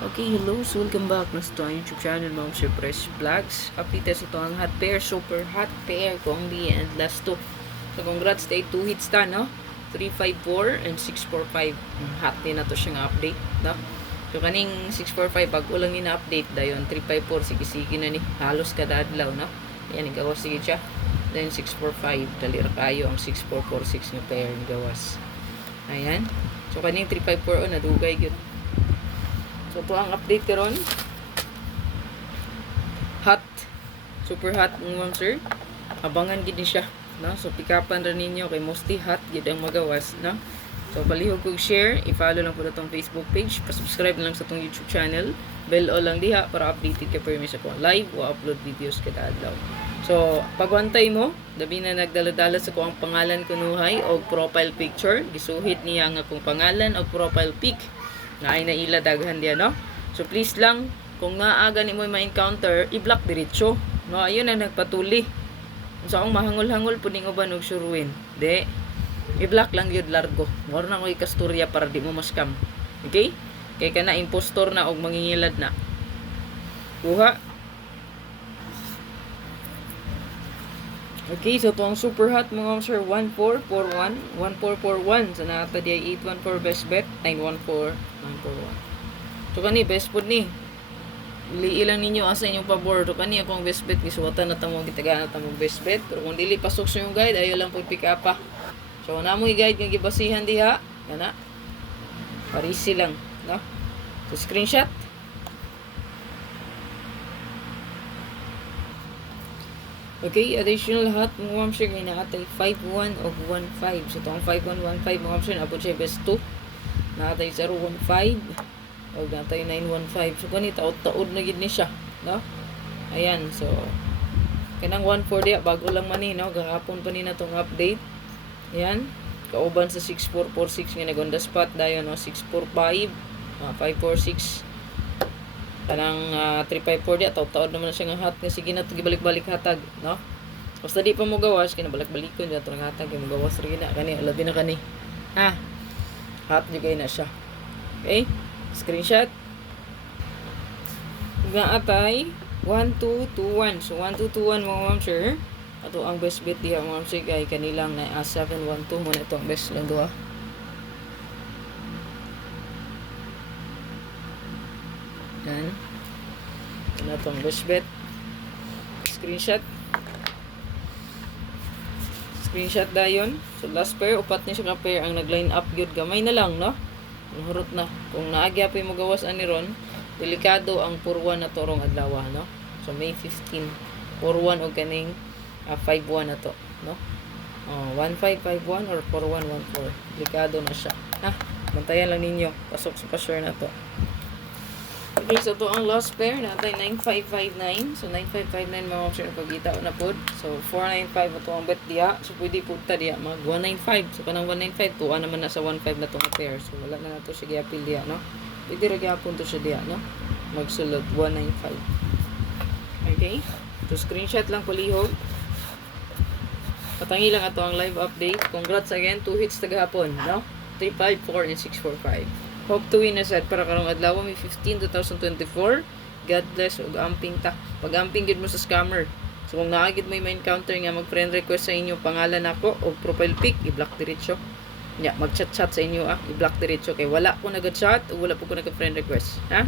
Okay, hello. So, welcome back na sa YouTube channel, Ma'am Sir Fresh Vlogs. Update sa ito ang hot pair, super hot pair, Kongbi and last two. So, congrats tayo 2 hits ta, no? 354 and 645. Hot din na to siyang update, no? So, kaning 645, bago lang ni na-update, dayon 354, sige-sige na ni. Halos kada adlaw, no? Yan, gawas sige siya. Then 645, dalir kayo ang 6446 nga pair ng gawas. Ayan. So, kaning 354, nadugay yun. So, ito ang update karon. Hot. Super hot ng sir. Abangan gid ni siya, no? So, pikapan ra ninyo kay mostly hot gid ang magawas, no? So, palihog kog share, i-follow lang po na tong Facebook page, pa-subscribe lang sa tong YouTube channel, bell o lang diha para updated ka per sa ko live o upload videos kada adlaw. So, pagwantay mo, dabi na nagdala-dala sa ko ang pangalan kunuhay o profile picture, gisuhit niya nga kung pangalan o profile pic na ay naila daghan diya, no? So please lang, kung naaga ni mo ma-encounter, i-block diretso, no? Ayun na nagpatuli. So akong mahangol-hangol puning uban og suruin. De, i-block lang yun largo. Moro na ko ikasturya para di mo ma-scam. Okay? Kay kana impostor na og mangingilad na. Kuha. Okay, so ito ang super hot mga sir, 1441, 1441. So nata di ay 814 best bet, 914, 941. So kani best food ni. Ili lang ninyo asa inyong pabor. So kani akong best bet, gisuwatan na tamo, gitagaan na tamo best bet. Pero kung dili pasok sa yung guide, ayo lang pag pick up pa. So na mo i-guide nga gibasihan diha, kana. Parisi lang, no? So screenshot. Okay, additional hot mga mamsir ngayon naatay 5-1 o 1-5. So itong 5-1-1-5 mga mamsir naabot siya best 2. Naatay 0-1-5 o naatay 9-1-5. So kanita taod na gid ni siya, no? Ayan, so kanang 1-4 diya bago lang man ni, no? Gahapon pa ni na tong update. Ayan, kauban sa 6-4-4-6 nga nag on the spot dayon, no? 6-4-5, 5-4-6. Kanang 354 diya, taod naman na siya nga hot nga sige na gibalik-balik hatag, no? Basta di pa mo gawas kina balik-balikon diya tong hatag mo gawas ra gina kani labi na kani. Ha. Hot jud na siya. Okay? Screenshot. Nga atay 1221. So 1221 mga ma'am sir. Ato ang best bet diha mga ma'am sir kay kanilang na 712 mo na ito ang best lang duha. Yan. Ito na itong best bet. Screenshot. Screenshot dayon. So last pair, upat niya siya ka pair ang nag-line up yun. Gamay na lang, no? Hurot na. Kung naagya pa yung magawas ani ron, delikado ang purwan na torong adlaw, no? So May 15. Purwan o kaning 5-1 na to, no? 1-5-5-1 or 4-1-1-4. Delikado na siya. Ha? Bantayan lang ninyo. Pasok sa pa-sure na to. Okay, so ito ang last pair natin, 9559. So 9559 mga option na pagkita na po. So 495 ito ang bet diya. So pwede punta diya mag 195. So kanang 195 tuwa naman na sa 15 na itong pair. So wala na nato siya appeal diya, no? Pwede rin gyapon to siya diya, no? Magsulod 195. Okay? So screenshot lang palihog. Patangi lang ito ang live update. Congrats again, 2 hits tagahapon, no? 354 and 645. Hope to win na set para karong adlaw May 15, 2024. God bless ug amping ta. Pag amping gid mo sa scammer. So kung naagid mo may encounter nga mag friend request sa inyo pangalan nako o profile pic, i-block diretso. Nya mag-chat-chat sa inyo i-block diretso kay wala ko nag-chat o wala po ko nag-friend request, ha?